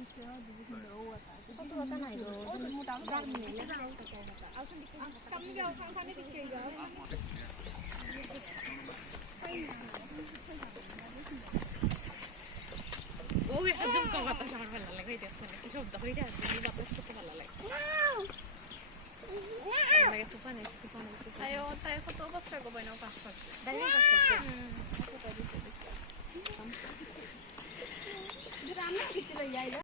কত কথা নাই গো ও একটা জমকা বাতাস আমার ভালো লাগে দেখছেন একটা শব্দ হইতে আছে বাতাস করতে ভালো লাগে লাগে তুফান আয়ো তাই কত বছর গো বাইনাও পাস করছে দাঁড়িয়ে পাস করছে গ্রামে ভিতরে যাইলা